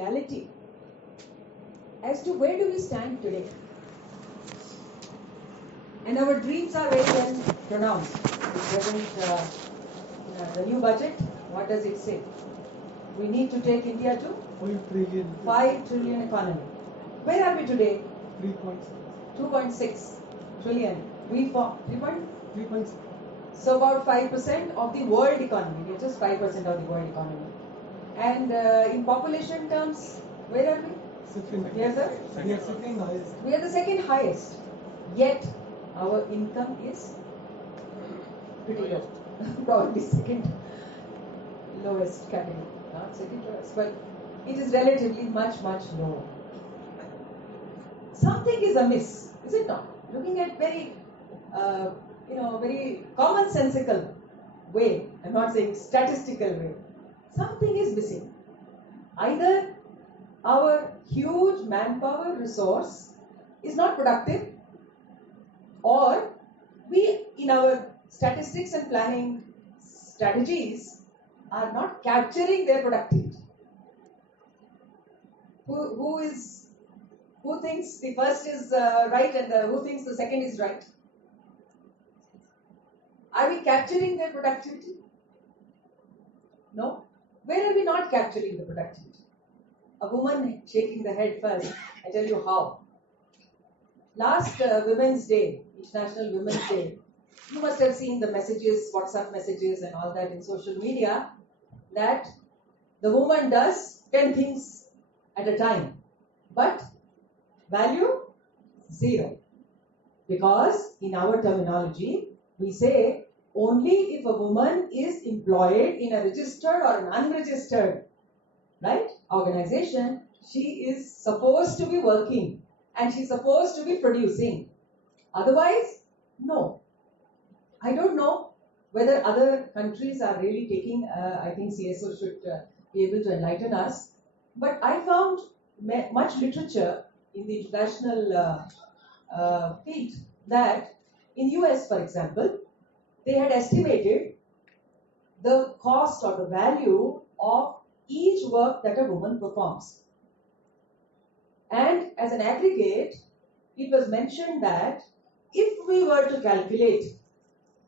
reality as to where do we stand today. And our dreams are very well pronounced. The new budget, what does it say? We need to take India to 5 trillion economy. Where are we today? 2.6 trillion. We for 3.6. So about 5% of the world economy. We're just 5% of the world economy. And in population terms, where are we? We are the second highest. We are the second highest. Yet our income is pretty low. Probably second lowest category. Not second lowest, but it is relatively much, much lower. Something is amiss, is it not? Looking at very, very commonsensical way, I'm not saying statistical way, something is missing. Either our huge manpower resource is not productive, or we, in our statistics and planning strategies, are not capturing their productivity. Who thinks the first is right and who thinks the second is right? Are we capturing their productivity? No. Where are we not capturing the productivity? A woman shaking the head first. I tell you how. Last Women's Day, International Women's Day, you must have seen the messages, WhatsApp messages and all that in social media, that the woman does 10 things at a time, but value 0. Because in our terminology, we say only if a woman is employed in a registered or an unregistered, right, organization, she is supposed to be working and she's supposed to be producing. Otherwise, no. I don't know whether other countries are really taking, I think CSO should be able to enlighten us, but I found much literature in the international field that in US, for example, they had estimated the cost or the value of each work that a woman performs. And as an aggregate, it was mentioned that if we were to calculate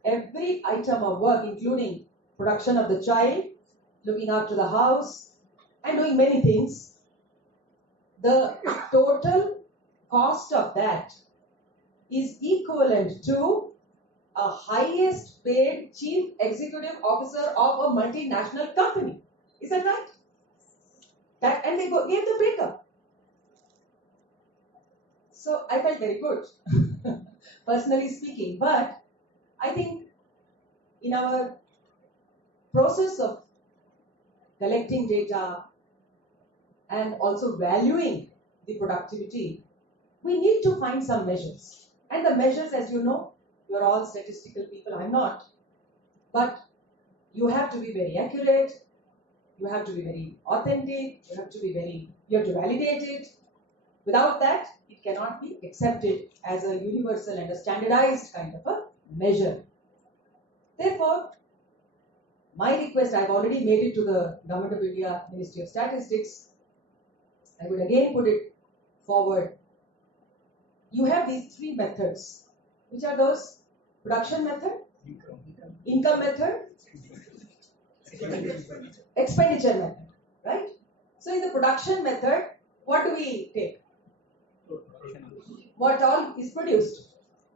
every item of work, including production of the child, looking after the house, and doing many things, the total cost of that is equivalent to a highest paid chief executive officer of a multinational company. Is that right? And they gave the breakup. So I felt very good, personally speaking. But I think in our process of collecting data and also valuing the productivity, we need to find some measures. And the measures, as you know, you're all statistical people, I'm not. But you have to be very accurate, you have to be very authentic, you have to validate it. Without that, it cannot be accepted as a universal and a standardized kind of a measure. Therefore, my request, I've already made it to the Government of India Ministry of Statistics. I would again put it forward. You have these 3 methods. Which are those? Production method, income method, expenditure method, right? So in the production method, what do we take? What all is produced?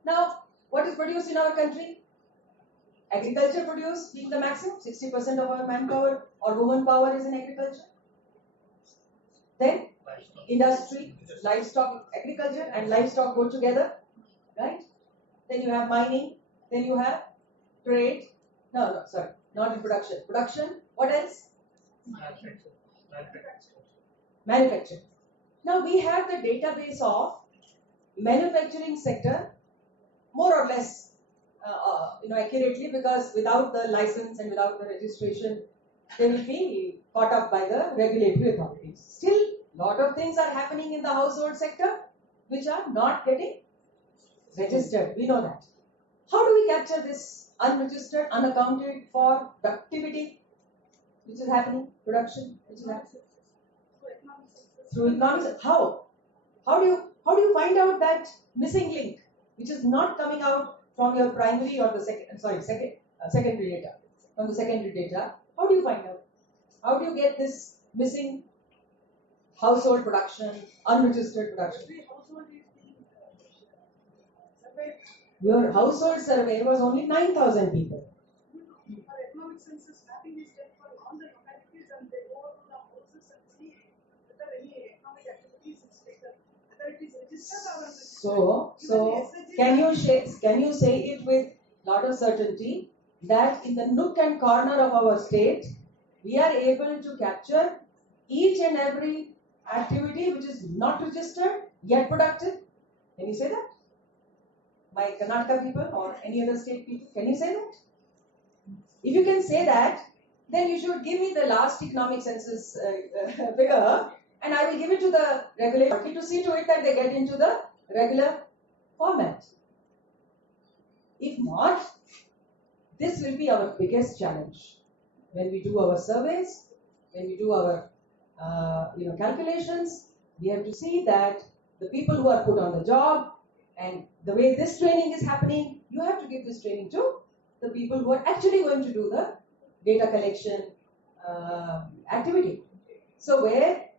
Now, what is produced in our country? Agriculture produce being the maximum, 60% of our manpower or woman power is in agriculture. Then industry, livestock, agriculture and livestock go together, right? Then you have mining, then you have trade. No, sorry, not in production. Production, what else? Manufacturing. Now we have the database of manufacturing sector more or less accurately, because without the license and without the registration, they will be caught up by the regulatory authorities. Still, a lot of things are happening in the household sector which are not getting registered. We know that. How do we capture this unregistered, unaccounted for productivity which is happening, production which is happening? Through economics. How? How do you find out that missing link, which is not coming out from your primary or the secondary data, from the secondary data? How do you find out? How do you get this missing household production, unregistered production? Your household survey was only 9,000 people. Economic census mapping is done for all the localities and they go to the houses and see whether any economic activities is taken, whether it is registered or unregistered. So can you say it with lot of certainty that in the nook and corner of our state we are able to capture each and every activity which is not registered yet productive? Can you say that? My Karnataka people or any other state people, can you say that? If you can say that, then you should give me the last economic census figure and I will give it to the regulator to see to it that they get into the regular format. If not, this will be our biggest challenge. When we do our surveys, when we do our calculations, we have to see that the people who are put on the job, and the way this training is happening, you have to give this training to the people who are actually going to do the data collection activity. So where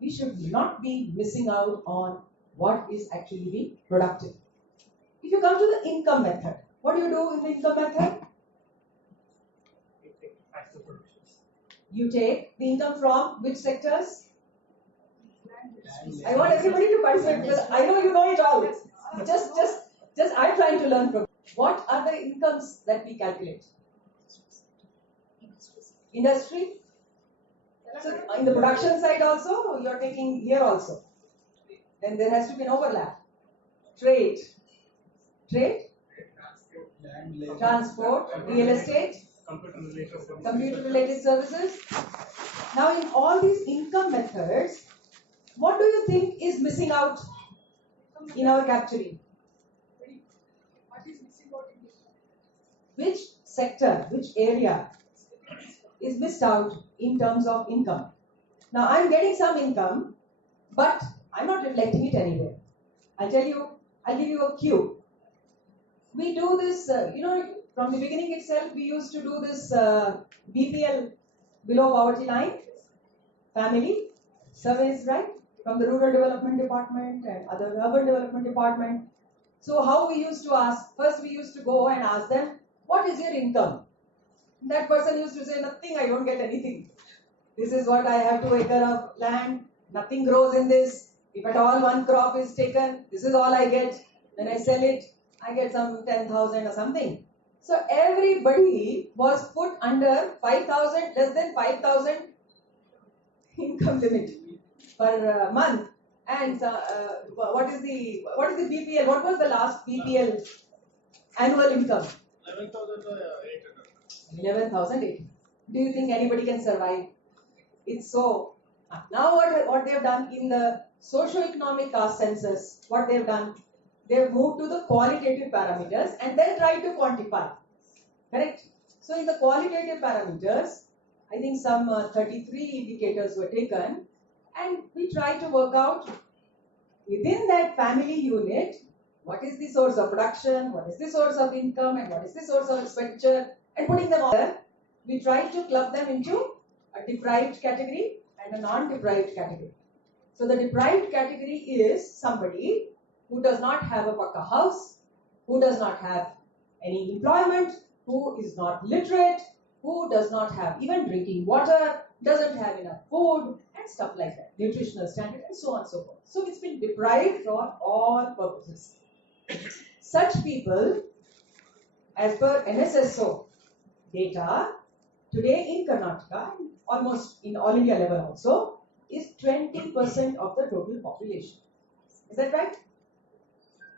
we should not be missing out on what is actually being productive. If you come to the income method, what do you do in the income method? You take the income from which sectors? I want everybody to participate because I know you know it all. Just I'm trying to learn from. What are the incomes that we calculate? Industry. So in the production side also, you're taking here also. Then there has to be an overlap. Trade. Transport, real estate, computer-related services. Now in all these income methods, what do you think is missing out in our capturing? What is missing out in this? Which sector, which area is missed out in terms of income? Now I'm getting some income, but I'm not reflecting it anywhere. I'll give you a cue. We do this, from the beginning itself, we used to do this BPL, below poverty line, family surveys, right? From the Rural Development Department and other Urban Development Department. So how we used to ask, first we used to go and ask them, what is your income? That person used to say, nothing, I don't get anything. This is what I have 2 acres of land, nothing grows in this. If at all one crop is taken, this is all I get. When I sell it, I get some 10,000 or something. So everybody was put under 5,000, less than 5,000 income limit per month. And what is the BPL? What was the last BPL annual income? 11,800. Do you think anybody can survive? It's so. Now what they have done in the socio-economic caste census, what they have done, they have moved to the qualitative parameters and then try to quantify. Correct? So in the qualitative parameters, I think some 33 indicators were taken, and we try to work out within that family unit what is the source of production, what is the source of income, and what is the source of expenditure, and putting them all there, we try to club them into a deprived category and a non-deprived category. So the deprived category is somebody who does not have a pakka house, who does not have any employment, who is not literate, who does not have even drinking water, doesn't have enough food, and stuff like that, nutritional standard, and so on and so forth. So it's been deprived for all purposes. Such people, as per NSSO data, today in Karnataka, almost in all India level also, is 20% of the total population. Is that right?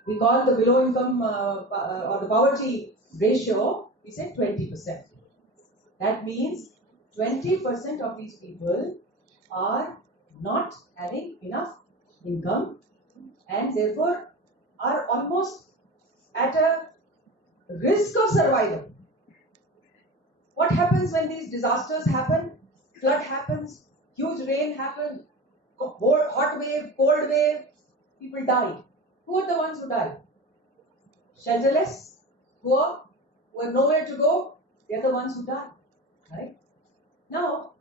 We call the below income or the poverty ratio, we say 20%. That means 20% of these people are not having enough income and therefore are almost at a risk of survival. What happens when these disasters happen? Flood happens, huge rain happens, hot wave, cold wave, people died. Who are the ones who died? Shelterless, poor, who have nowhere to go, they are the ones who died. Right? Now,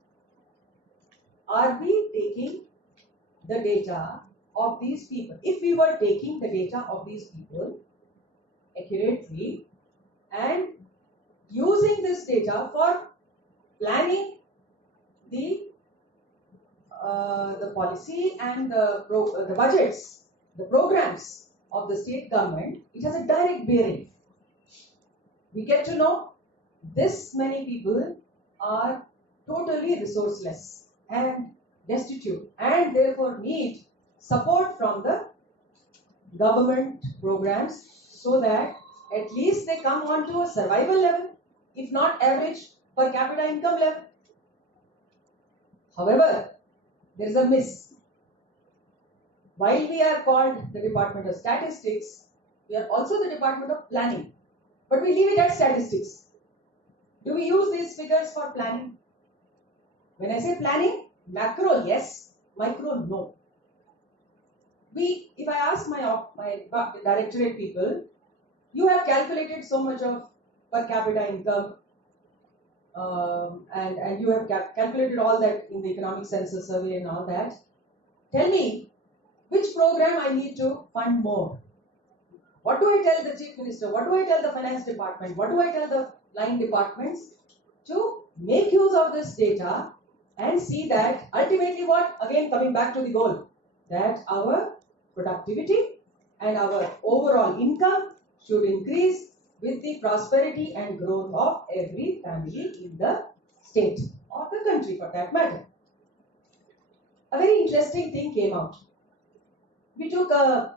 are we taking the data of these people? If we were taking the data of these people accurately and using this data for planning the policy and the budgets, the programs of the state government, it has a direct bearing. We get to know this many people are totally resourceless and destitute and therefore need support from the government programs so that at least they come onto a survival level, if not average per capita income level. However, there is a miss. While we are called the Department of Statistics, we are also the Department of Planning. But we leave it at statistics. Do we use these figures for planning? When I say planning, macro yes, micro no. If I ask my directorate people, you have calculated so much of per capita income, and you have calculated all that in the economic census survey and all that. Tell me, which program I need to fund more? What do I tell the Chief Minister? What do I tell the Finance Department? What do I tell the line departments? To make use of this data and see that ultimately what? Again, coming back to the goal, that our productivity and our overall income should increase with the prosperity and growth of every family in the state or the country for that matter. A very interesting thing came out. We took a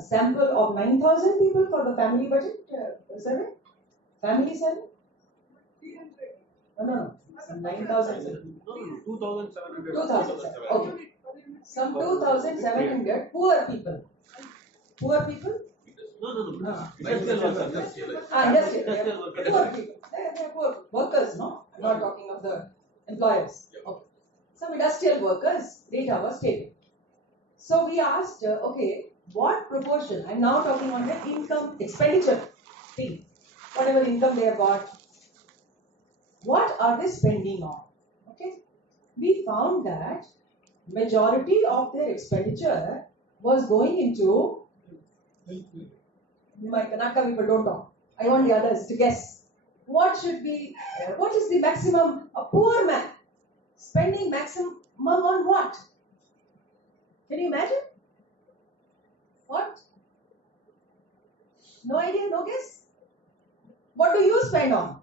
sample of 9,000 people for the family budget survey. Family survey? No. 9,000. 2,700. 2,700. Okay. Some 2,700 poor people. Poor people? No. Industrial workers. Industrial workers. Poor people. They are poor workers, no? I'm not talking of the employers. Okay. Some industrial workers, data was taken. So we asked, okay, what proportion? I'm now talking on the income expenditure thing. Whatever income they have got, what are they spending on? Okay. We found that majority of their expenditure was going into. My Kannada people don't talk. I want the others to guess. What is the maximum? A poor man spending maximum on what? Can you imagine? What? No idea, no guess? What do you spend on?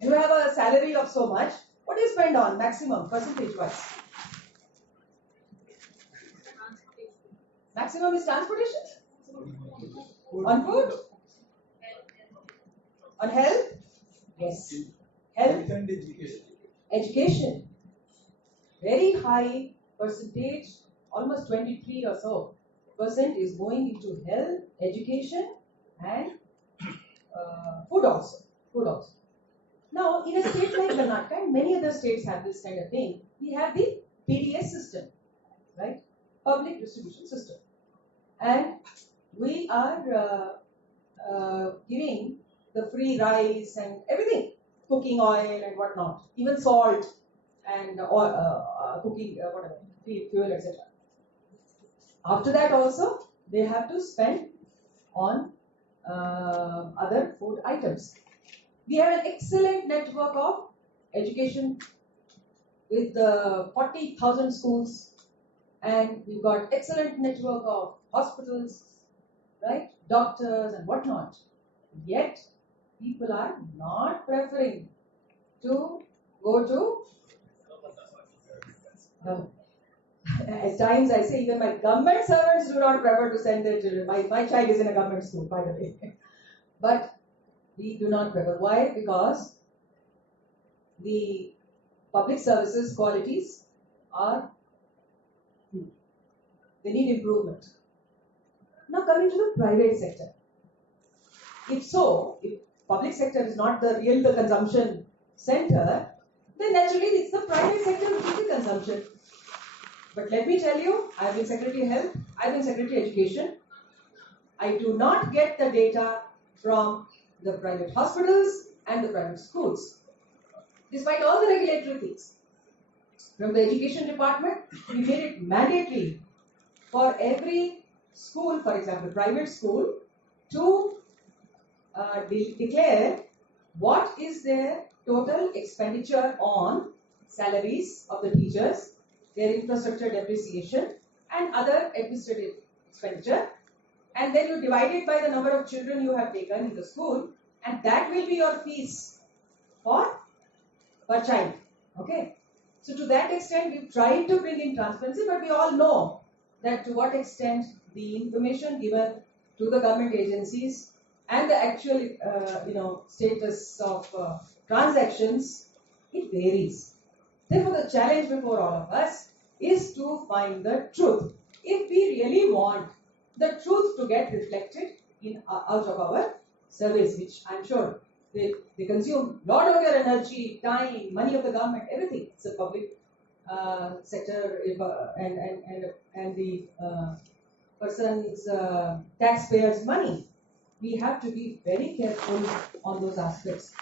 You have a salary of so much. What do you spend on maximum, percentage-wise? Maximum is transportation? On food? On health? Yes. Health and education. Very high percentage, almost 23 or so percent is going into health, education and food also. Now, in a state like Karnataka, and many other states have this kind of thing, we have the PDS system, right? Public distribution system. And we are giving the free rice and everything, cooking oil and whatnot, even salt and cooking, whatever, fuel, etc. After that also, they have to spend on other food items. We have an excellent network of education with 40,000 schools, and we've got excellent network of hospitals, right, doctors and whatnot. Yet, people are not preferring to go to. At times I say even my government servants do not prefer to send their children. My child is in a government school, by the way. But we do not prefer. Why? Because the public services qualities are, they need improvement. Now coming to the private sector. If public sector is not the consumption center, then naturally it's the private sector which is the consumption. But let me tell you, I've been Secretary of Health, I've been Secretary of Education. I do not get the data from the private hospitals and the private schools, despite all the regulatory things. From the Education Department, we made it mandatory for every school, for example, private school, to declare what is their total expenditure on salaries of the teachers, their infrastructure depreciation, and other administrative expenditure. And then you divide it by the number of children you have taken in the school, and that will be your fees for per child. Okay. So to that extent, we've tried to bring in transparency, but we all know that to what extent the information given to the government agencies and the actual, status of transactions, it varies. Therefore, the challenge before all of us is to find the truth. If we really want the truth to get reflected in out of our surveys, which I'm sure they consume a lot of your energy, time, money of the government, everything. It's a public sector, and the person's taxpayers' money. We have to be very careful on those aspects.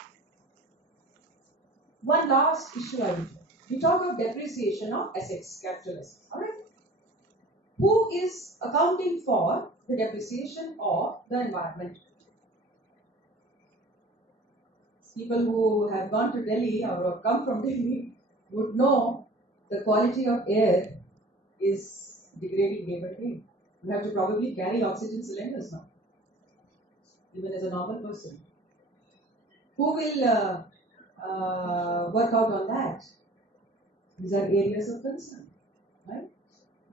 One last issue we talk of depreciation of assets, capital assets. All right. Who is accounting for the depreciation of the environment? People who have gone to Delhi or have come from Delhi would know the quality of air is degrading day by day. You have to probably carry oxygen cylinders now, even as a normal person. Who will work out on that? These are areas of concern, right?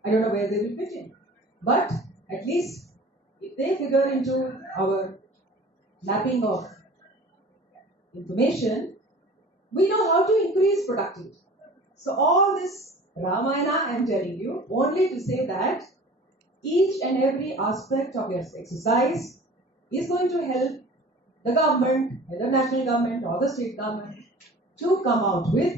I don't know where they will fit in. But at least if they figure into our mapping of information, we know how to increase productivity. So all this Ramayana I'm telling you only to say that each and every aspect of your exercise is going to help the government, whether national government or the state government, to come out with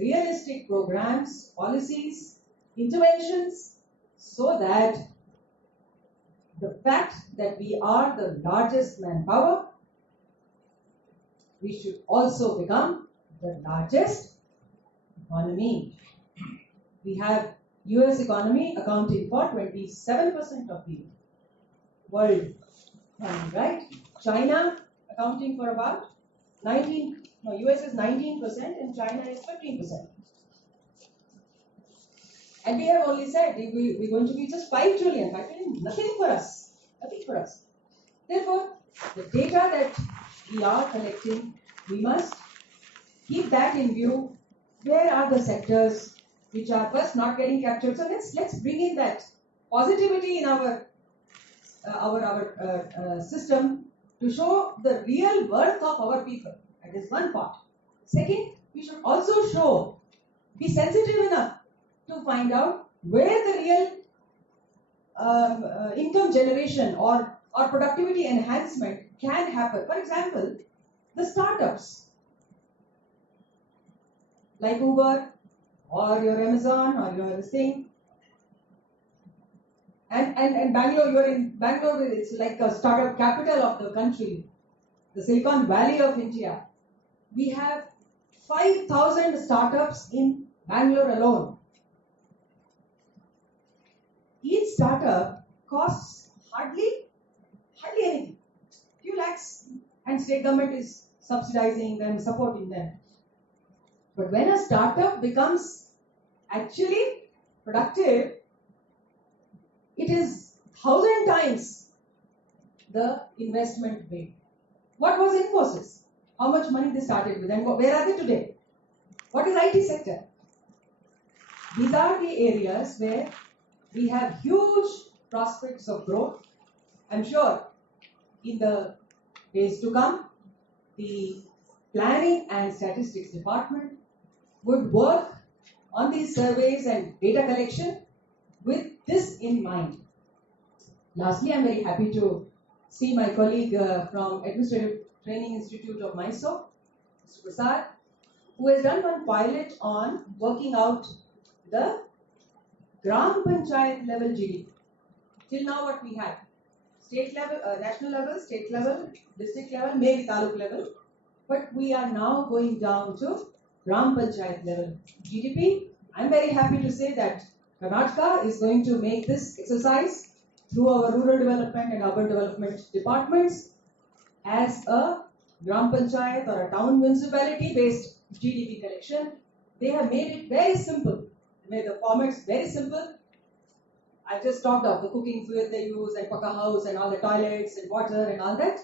realistic programs, policies, interventions, so that the fact that we are the largest manpower, we should also become the largest economy. We have US economy accounting for 27% of the world economy, right? China accounting for about US is 19% and China is 15%. And we have only said we're going to be just 5 trillion, nothing for us. Nothing for us. Therefore, the data that we are collecting, we must keep that in view. Where are the sectors which are first not getting captured? So let's bring in that positivity in our system to show the real worth of our people. That is one part. Second, we should also be sensitive enough to find out where the real income generation or productivity enhancement can happen. For example, the startups like Uber or your Amazon or your thing. And Bangalore, you're in Bangalore, it's like a startup capital of the country, the Silicon Valley of India. We have 5,000 startups in Bangalore alone. Each startup costs hardly anything, few lakhs, and state government is subsidizing them, supporting them. But when a startup becomes actually productive, it is 1,000 times the investment made. What was Infosys? How much money they started with, and where are they today? What is IT sector? These are the areas where we have huge prospects of growth. I'm sure in the days to come, the Planning and Statistics Department would work on these surveys and data collection with this in mind. Lastly, I'm very happy to see my colleague from Administrative Training Institute of Mysore, Mr. Prasad, who has done one pilot on working out the Gram Panchayat level GDP. Till now what we had? State level, national level, state level, district level, maybe taluk level. But we are now going down to Gram Panchayat level GDP. I'm very happy to say that Karnataka is going to make this exercise through our rural development and urban development departments as a Gram Panchayat or a town municipality based GDP collection. They have made it very simple. They made the formats very simple. I just talked of the cooking fluid they use and Paka house and all the toilets and water and all that.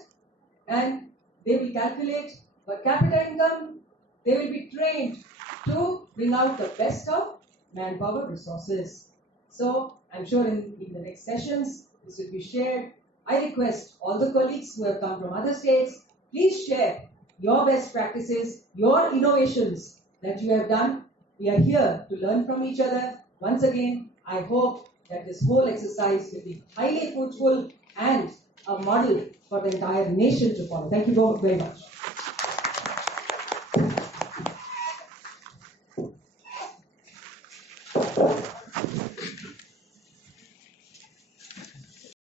And they will calculate per capita income. They will be trained to bring out the best of manpower resources. So I'm sure in the next sessions this will be shared. I request all the colleagues who have come from other states, please share your best practices, your innovations that you have done. We are here to learn from each other. Once again, I hope that this whole exercise will be highly fruitful and a model for the entire nation to follow. Thank you very much.